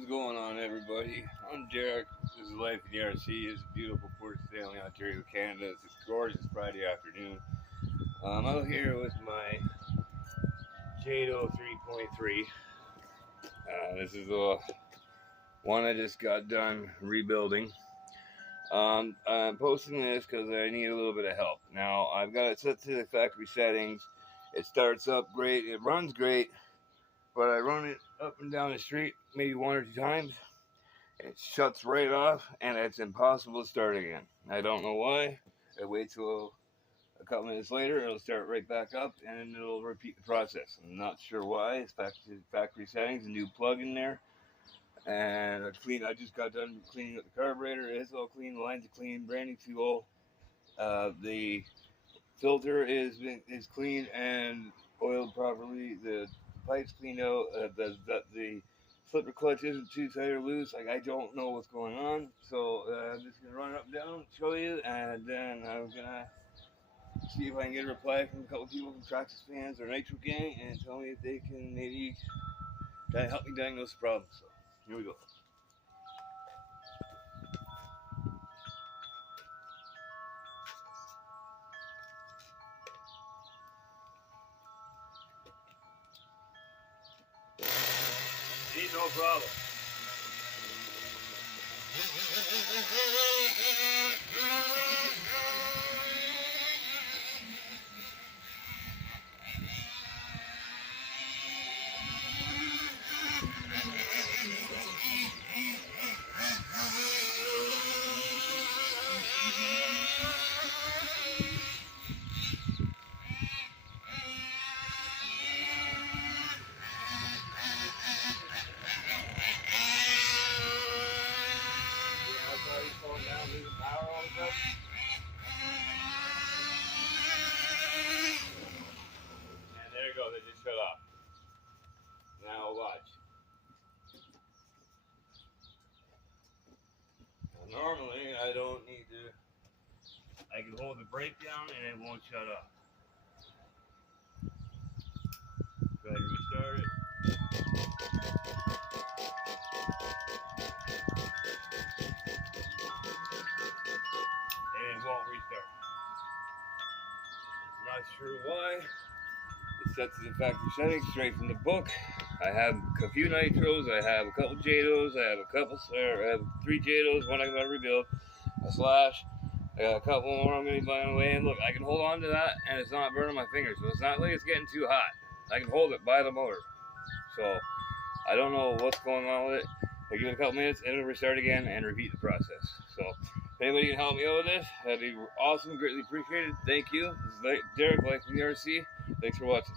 What's going on, everybody? I'm Derek. This is Life in the RC. It's a beautiful Port Stanley, Ontario, Canada. It's a gorgeous Friday afternoon. I'm out here with my Jato 3.3. This is the one I just got done rebuilding. I'm posting this because I need a little bit of help. Now, I've got it set to the factory settings. It starts up great. It runs great. But I run it up and down the street maybe 1 or 2 times. It shuts right off, and it's impossible to start again. I don't know why. I wait till a couple minutes later, it'll start right back up, and it'll repeat the process. I'm not sure why. It's back to factory settings, a new plug in there. And I just got done cleaning up the carburetor. It's all clean. The lines are clean. Brand new fuel. The filter is clean and oiled properly. The pipes cleaned out. The slipper clutch isn't too tight or loose. Like, I don't know what's going on. So I'm just gonna run it up and down, show you, and then I'm gonna see if I can get a reply from a couple people from Traxxas fans or Nitro Gang and tell me if they can maybe try to help me diagnose the problem. So here we go. Ain't no problem. And there you go, they just shut off. Now watch. Now, normally I don't need to, I can hold the brake down and it won't shut off. Try to restart it. And it won't restart. I'm not sure why. It's set to the factory settings straight from the book. I have a few nitros, I have a couple jatos, I have 3 jatos, one I'm going to rebuild, a slash, I got a couple more I'm going to be buying away, and look, I can hold on to that and it's not burning my fingers, so it's not like it's getting too hot. I can hold it by the motor. So I don't know what's going on with it. I give it a couple minutes and it'll restart again and repeat the process. So if anybody can help me out with this, that'd be awesome, greatly appreciated. Thank you. This is Derek, Life in the RC. Thanks for watching.